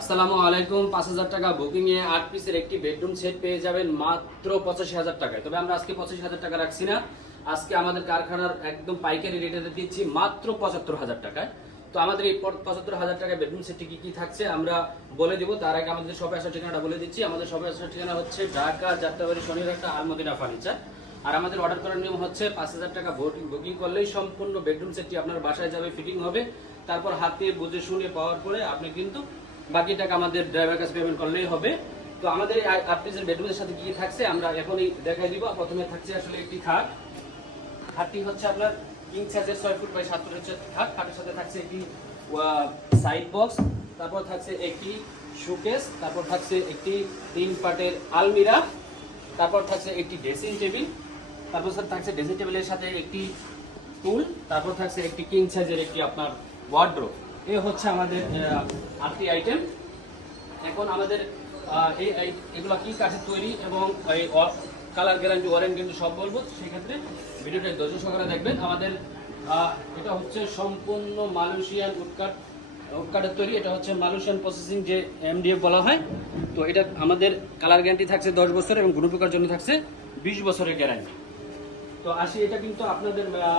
আসসালামু আলাইকুম। 5,000 টাকা বুকিং এ 8 পিসের একটি বেডরুম সেট পেয়ে যাবেন মাত্র 85,000 টাকায়। তবে আমরা আজকে 85,000 টাকা রাখছি না, আজকে আমাদের কারখানার একদম পাইকারি রেটে দিচ্ছি মাত্র 75,000 টাকায়। তো আমাদের এই 75,000 টাকায় বেডরুম সেটটি কি কি থাকছে আমরা বলে দিব। তার আগে আমাদের শপে আসার ঠিকানাটা বলে দিচ্ছি। আমাদের শপে আসার ঠিকানা হচ্ছে ঢাকা যাত্রাবাড়ি শনিরহাটা আলমদিনা ফার্নিচার। আর আমাদের অর্ডার করার নিয়ম হচ্ছে 5,000 টাকা বুকিং করলেই সম্পূর্ণ বেডরুম সেটটি আপনার বাসায় যাবে, ফিটিং হবে। তারপর হাতে বুঝে শুনে পাওয়ার পরে আপনি কিন্তু বাকি টাকা আমাদের ড্রাইভার কাছে পেমেন্ট করলেই হবে। তো আমাদের এই 8 পিসের বেডরুমের সাথে কি থাকছে আমরা এখনই দেখাই দিব। প্রথমে থাকছে আসলে একটি খাট। খাটটি হচ্ছে আপনার কিং সাইজের 6 ফুট বাই 7 ফুট হচ্ছে খাট। খাটের সাথে থাকছে একটি সাইড বক্স, তারপর থাকছে একটি শোকেস, তারপর থাকছে একটি 3 পার্টের আলমিরা, তারপর থাকছে একটি ড্রেসিং টেবিল, তারপর থাকছে ড্রেসিং টেবিলের সাথে একটি টুল, তারপর থাকছে একটি কিং সাইজের একটি আপনার ওয়ার্ডরোব। এই হচ্ছে আমাদের 8টি আইটেম। এখন আমাদের এগুলো কি কাঠের তৈরি এবং এই কালার গ্যারান্টি ওয়ারেন্টি কিন্তু সব বলবো, সেক্ষেত্রে ভিডিওটা ধৈর্য সহকারে দেখবেন। আমাদের এটা হচ্ছে সম্পূর্ণ মালয়েশিয়ান উডকাঠের তৈরি। এটা হচ্ছে মালয়েশিয়ান প্রসেসিং যে MDF বলা হয়। তো এটা আমাদের কালার গ্যারান্টি থাকছে 10 বছর এবং কোনো প্রকার জন্য থাকছে 20 বছরের গ্যারান্টি। তো আসি, এটা কিন্তু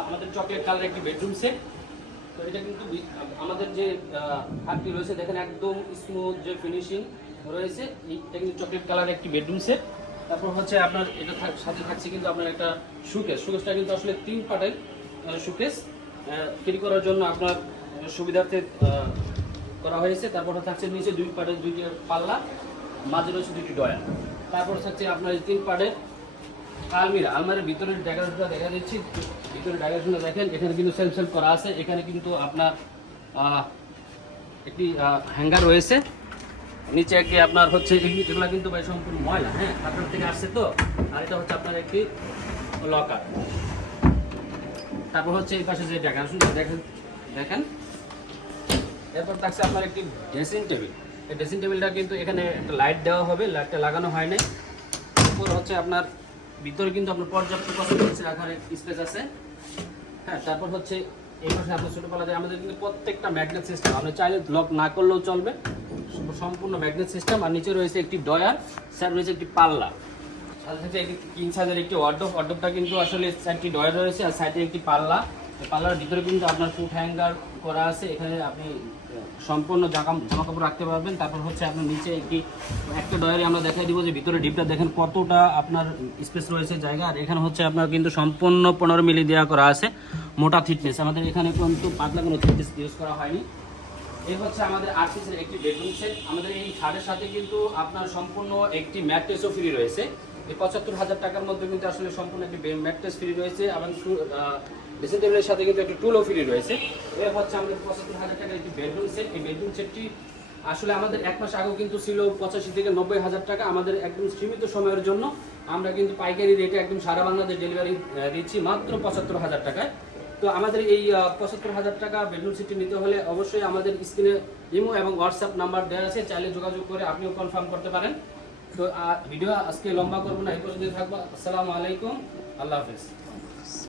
আমাদের চকলেট কালার একটি বেডরুম সেট। তো এটা কিন্তু আমাদের যে খাটটি রয়েছে দেখেন একদম স্মুথ যে ফিনিশিং রয়েছে। এটা কিন্তু চকলেট কালার একটি বেডরুম সেট। তারপর হচ্ছে আপনার এটা সাথে থাকছে কিন্তু আপনার একটা শোকেসটা কিন্তু আসলে 3 পার্টের শোকেস ক্যারি করার জন্য আপনার সুবিধার্থে করা হয়েছে। তারপর থাকছে নিচে 2 পার্টের 2টি পাল্লা, মাঝে রয়েছে 2টি ডয়ার। তারপর থাকছে আপনার 3 পার্টের আলমারির ভিতরের ডেকোরেশনটা দেখা দিচ্ছি। ভিতরে ডেকোরেশনটা দেখেন, এখানে কিন্তু সেলফ করা আছে। এখানে কিন্তু আপনার একটি হ্যাঙ্গার রয়েছে। নিচে একটি আপনার হচ্ছে এগুলো কিন্তু ভাই সম্পূর্ণ ময়লা, হ্যাঁ, আপনার থেকে আসছে তো। আর এটা হচ্ছে আপনার একটি লকার। তারপর হচ্ছে এই পাশে যে ডেকোরেশনটা দেখেন। এরপর থাকছে আপনার একটি ড্রেসিং টেবিল। এই ড্রেসিং টেবিলটা কিন্তু এখানে একটা লাইট দেওয়া হবে, লাইটটা লাগানো হয় নাই। এরপর হচ্ছে আপনার ভিতরে কিন্তু আপনার পর্যাপ্ত রাখার স্পেস আছে, হ্যাঁ। তারপর হচ্ছে এই পাশে আপনার ছোটো পাল্লা যায়। আমাদের কিন্তু প্রত্যেকটা ম্যাগনেট সিস্টেম, আপনি চাইলে লক না করলেও চলবে, সম্পূর্ণ ম্যাগনেট সিস্টেম। আর নিচে রয়েছে একটি ডয়ার, স্যার রয়েছে একটি পাল্লা, সাথে সাথে একটি কিং সাইজের একটি ওয়ার্ডরোবটা কিন্তু আসলে 4টি ডয়ার রয়েছে আর সাইডে একটি পাল্লা। পাল্লার ভিতরে কিন্তু আপনার ফুট হ্যাঙ্গার করা আছে, এখানে আপনি সম্পূর্ণ জামা কাপড় রাখতে পারবেন। তারপর হচ্ছে আপনার নিচে একটা ডয়ারে আমরা দেখাই দিব যে ভিতরে ডিপটা দেখেন কতটা আপনার স্পেস রয়েছে জায়গা। আর এখানে হচ্ছে আপনার কিন্তু সম্পূর্ণ 15 মিলি দেওয়া করা আছে, মোটা থিকনেস। আমাদের এখানে কিন্তু পাতলা কোনো থিকনেস ইউজ করা হয়নি। এই হচ্ছে আমাদের 8 পিসের একটি বেডরুম সেট। আমাদের এই খাটের সাথে কিন্তু আপনার সম্পূর্ণ একটি ম্যাট্রেসও ফ্রি রয়েছে। এই 75,000 টাকার মধ্যে কিন্তু আসলে সম্পূর্ণ একটি ম্যাট্রেস ফ্রি রয়েছে এবং ড্রেসিং টেবিলের সাথে কিন্তু একটি টুলও ফ্রি রয়েছে। এই হচ্ছে আমাদের 75,000 টাকার একটি বেডরুম সেট। এই বেডরুম সেটটি আসলে আমাদের 1 মাস আগেও কিন্তু ছিল 85 থেকে 90,000 টাকা। আমাদের একদম সীমিত সময়ের জন্য আমরা কিন্তু পাইকারি রেটে একদম সারা বাংলাদেশ ডেলিভারি দিচ্ছি মাত্র 75,000 টাকায়। তো আমাদের এই 75,000 টাকা বেডরুম সেটটি নিতে হলে অবশ্যই আমাদের স্ক্রিনে ইমো এবং হোয়াটসঅ্যাপ নাম্বার দেওয়া আছে, চাইলে যোগাযোগ করে আপনিও কনফার্ম করতে পারেন। তো ভিডিও আজকে লম্বা করবো না, এই পর্যন্তই থাকবো। আসসালামু আলাইকুম, আল্লাহ হাফেজ।